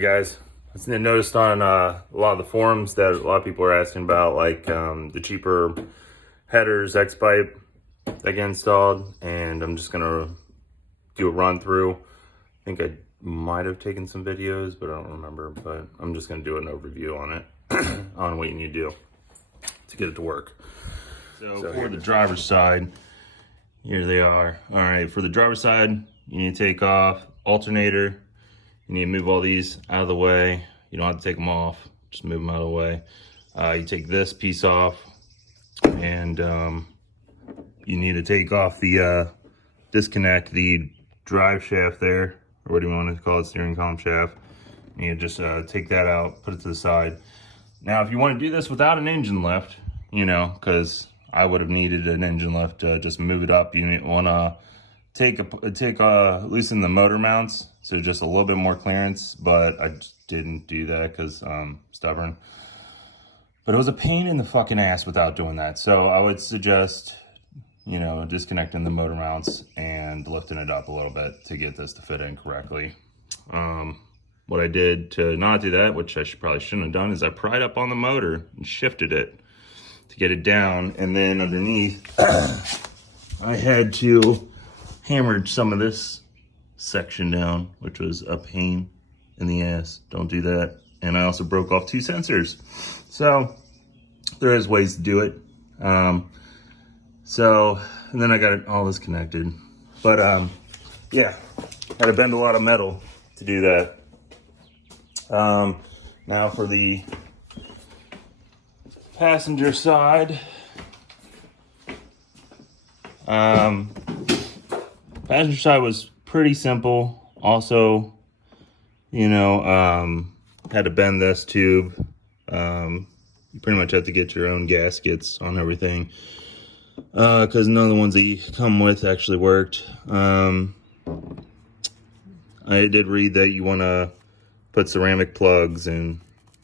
Guys, I noticed on a lot of the forums that a lot of people are asking about, like the cheaper headers, X-pipe that get installed, and I'm just gonna do a run through. I think I might have taken some videos, but I don't remember, but I'm just gonna do an overview on it, on what you need to do to get it to work. So for the driver's side, here they are. All right, for the driver's side, you need to take off alternator. You need to move all these out of the way. You don't have to take them off, just move them out of the way. You take this piece off, and you need to take off the, disconnect the drive shaft there, or what do you want to call it, steering column shaft. You just take that out, put it to the side. Now, if you want to do this without an engine lift, you know, because I would have needed an engine lift to just move it up, you want to loosen the motor mounts, so just a little bit more clearance, but I just didn't do that because I'm stubborn. But it was a pain in the fucking ass without doing that. So I would suggest, you know, disconnecting the motor mounts and lifting it up a little bit to get this to fit in correctly. What I did to not do that, which I probably shouldn't have done, is I pried up on the motor and shifted it to get it down, and then underneath I had to hammer some of this section down, which was a pain in the ass. Don't do that. And I also broke off two sensors. So there is ways to do it. And then I got all this connected. But yeah, had to bend a lot of metal to do that. Now for the passenger side. Passenger side was pretty simple. Also, you know, had to bend this tube. You pretty much have to get your own gaskets on everything, because none of the ones that you come with actually worked. I did read that you want to put ceramic plugs in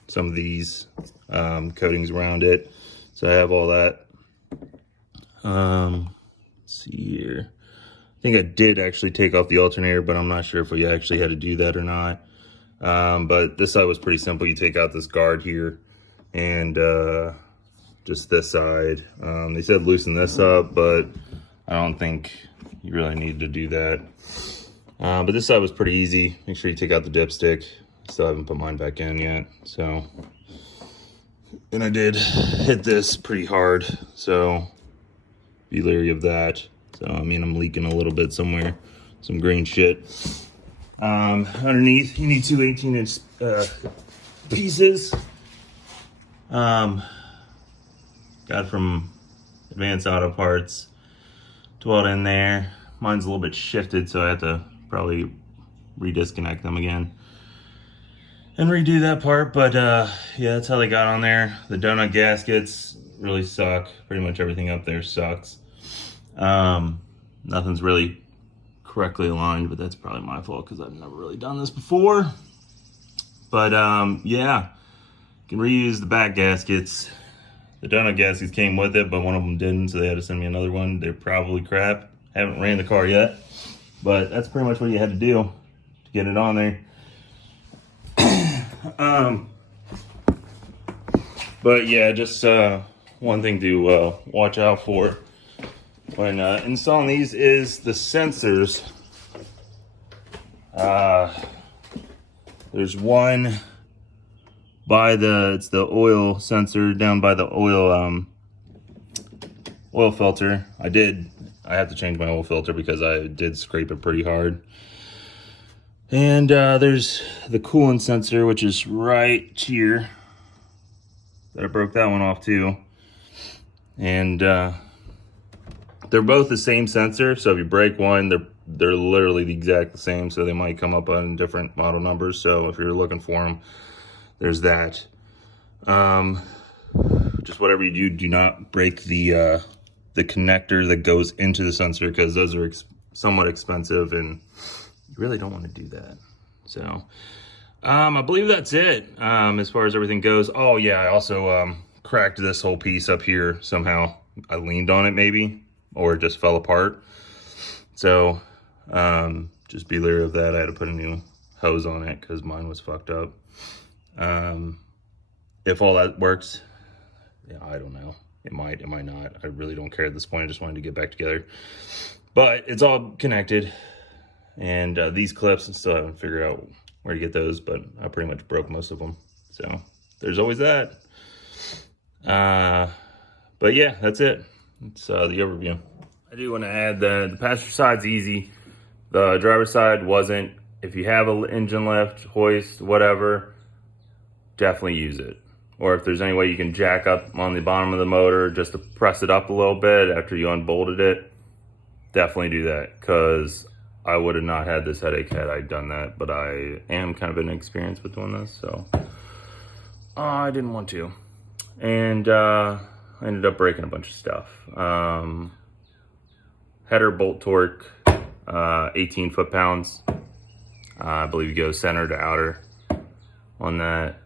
some of these coatings around it. So I have all that. Let's see here. I think I did actually take off the alternator, but I'm not sure if we actually had to do that or not. But this side was pretty simple. You take out this guard here and just this side. They said loosen this up, but I don't think you really need to do that. But this side was pretty easy. Make sure you take out the dipstick. Still haven't put mine back in yet. So, and I did hit this pretty hard, so be leery of that. So, I mean, I'm leaking a little bit somewhere, some green shit. Underneath, you need two 18-inch pieces. Got from Advanced Auto Parts. 12 in there. Mine's a little bit shifted, so I have to probably re-disconnect them again and redo that part. But yeah, that's how they got on there. The donut gaskets really suck. Pretty much everything up there sucks. Nothing's really correctly aligned, but that's probably my fault because I've never really done this before. But yeah, you can reuse the back gaskets. The donut gaskets came with it, but one of them didn't, so they had to send me another one. They're probably crap. Haven't ran the car yet, but that's pretty much what you had to do to get it on there. But yeah, just one thing to watch out for when installing these is the sensors. There's one by it's the oil sensor down by the oil filter. I have to change my oil filter because I did scrape it pretty hard. And there's the coolant sensor, which is right here. That I broke that one off too. And they're both the same sensor, so if you break one, they're literally the exact same, so they might come up on different model numbers. So if you're looking for them, there's that. Just whatever you do, do not break the connector that goes into the sensor, because those are somewhat expensive, and you really don't want to do that. So I believe that's it as far as everything goes. Oh yeah, I also cracked this whole piece up here somehow. I leaned on it maybe, or it just fell apart. So just be leery of that. I had to put a new hose on it because mine was fucked up. If all that works, yeah, I don't know. It might not. I really don't care at this point. I just wanted to get back together. But it's all connected. And these clips, I still haven't figured out where to get those, but I pretty much broke most of them. So there's always that. But yeah, that's it. It's the overview. I do want to add that the passenger side's easy. The driver's side wasn't. If you have an engine lift, hoist, whatever, definitely use it. Or if there's any way you can jack up on the bottom of the motor just to press it up a little bit after you unbolted it, definitely do that, because I would have not had this headache had I done that, but I am kind of inexperienced with doing this, so I didn't want to. And I ended up breaking a bunch of stuff. Header bolt torque, 18 foot-pounds. I believe you go center to outer on that.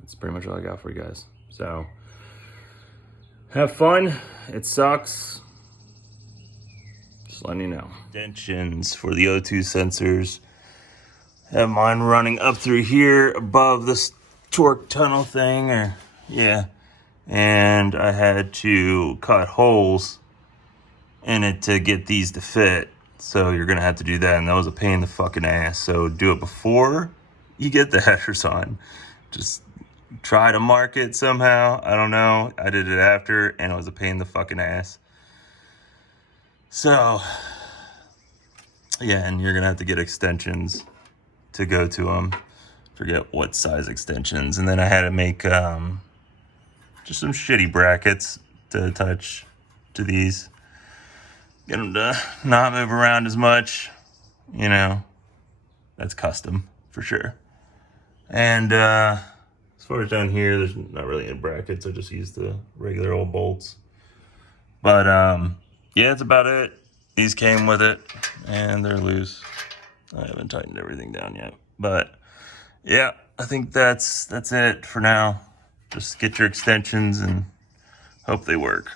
That's pretty much all I got for you guys. So have fun. It sucks. Just letting you know. Extensions for the O2 sensors. Have mine running up through here above this torque tunnel thing, or yeah. And I had to cut holes in it to get these to fit. So you're gonna have to do that, and that was a pain in the fucking ass. So do it before you get the headers on. Just try to mark it somehow. I don't know. I did it after, and it was a pain in the fucking ass. So yeah, and you're gonna have to get extensions to go to them. Forget what size extensions. And then I had to make just some shitty brackets to attach to these. Get them to not move around as much. You know, that's custom for sure. And as far as down here, there's not really any brackets. I just use the regular old bolts. But yeah, that's about it. These came with it, and they're loose. I haven't tightened everything down yet. But yeah, I think that's it for now. Just get your extensions and hope they work.